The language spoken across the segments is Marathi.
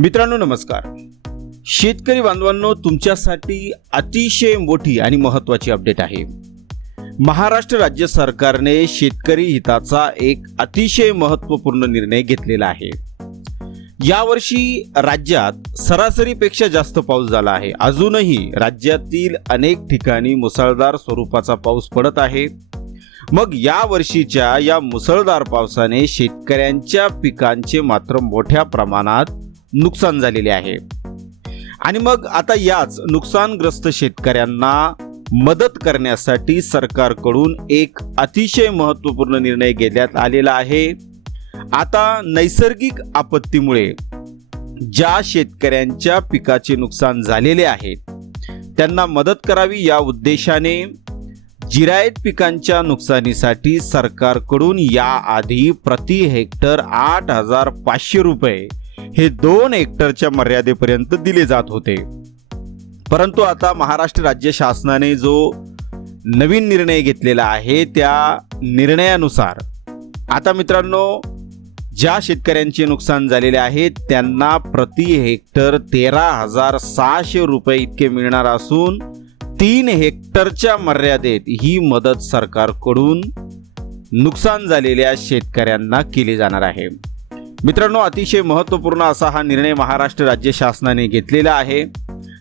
मित्रांनो नमस्कार. शेतकरी बांधवांनो तुमच्यासाठी अतिशय मोठी आणि महत्त्वाची अपडेट आहे. महाराष्ट्र राज्य सरकारने शेतकरी हिताचा एक अतिशय महत्त्वपूर्ण निर्णय घेतलेला आहे. यावर्षी राज्यात सरासरीपेक्षा जास्त पाऊस झाला आहे. अजूनही राज्यातील अनेक ठिकाणी मुसळधार स्वरूपाचा पाऊस पडत आहे. मग या वर्षीच्या या मुसळधार पावसाने शेतकऱ्यांच्या पिकांचे मात्र मोठ्या प्रमाणात नुकसान झालेले आहे. आणि मग आता याच नुकसानग्रस्त शेतकऱ्यांना मदत करण्यासाठी सरकारकडून एक अतिशय महत्त्वपूर्ण निर्णय घेण्यात आलेला आहे. आता नैसर्गिक आपत्तीमुळे ज्या शेतकऱ्यांच्या पिकाचे नुकसान झालेले आहे त्यांना मदत करावी या उद्देशाने जिरायत पिकांच्या नुकसानीसाठी सरकारकडून याआधी प्रति हेक्टर आठ हजार पाचशे रुपये हे दोन हेक्टरच्या मर्यादेपर्यंत दिले जात होते. परंतु आता महाराष्ट्र राज्य शासनाने जो नवीन निर्णय घेतलेला आहे त्या निर्णयानुसार आता मित्रांनो ज्या शेतकऱ्यांचे नुकसान झालेले आहे त्यांना प्रति हेक्टर तेरा हजार सहाशे रुपये इतके मिळणार असून तीन हेक्टरच्या मर्यादेत ही मदत सरकारकडून नुकसान झालेल्या शेतकऱ्यांना केली जाणार आहे. मित्रांनो अतिशय महत्त्वपूर्ण असा हा निर्णय महाराष्ट्र राज्य शासनाने घेतलेला आहे.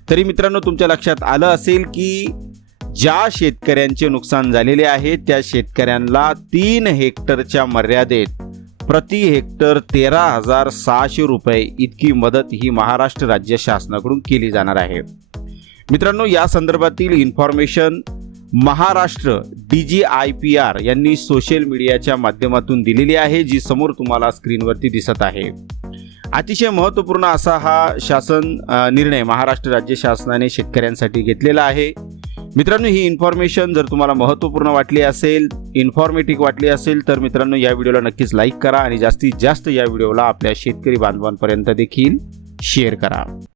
तरी मित्रांनो तुमच्या लक्षात आलं असेल की ज्या शेतकऱ्यांचे नुकसान झालेले आहे त्या शेतकऱ्यांना तीन हेक्टरच्या मर्यादेत प्रति हेक्टर तेरा हजार सहाशे रुपये इतकी मदत ही महाराष्ट्र राज्य शासनाकडून केली जाणार आहे. मित्रांनो या संदर्भातील information Maharashtra D G I P R यांनी सोशल मीडियाच्या माध्यमातून दिलेली आहे जी समोर तुम्हाला स्क्रीनवरती दिसत आहे. अतिशय महत्त्वपूर्ण असा हा शासन निर्णय महाराष्ट्र राज्य शासनाने शेतकऱ्यांसाठी घेतलेला आहे. मित्रांनो ही इन्फॉर्मेशन जर तुम्हाला महत्त्वपूर्ण वाटली असेल इन्फॉर्मेटिव्ह वाटली असेल तर मित्रांनो या व्हिडिओला नक्कीच लाईक करा आणि जास्तीत जास्त या व्हिडिओला आपल्या शेतकरी बांधवांपर्यंत देखील शेअर करा.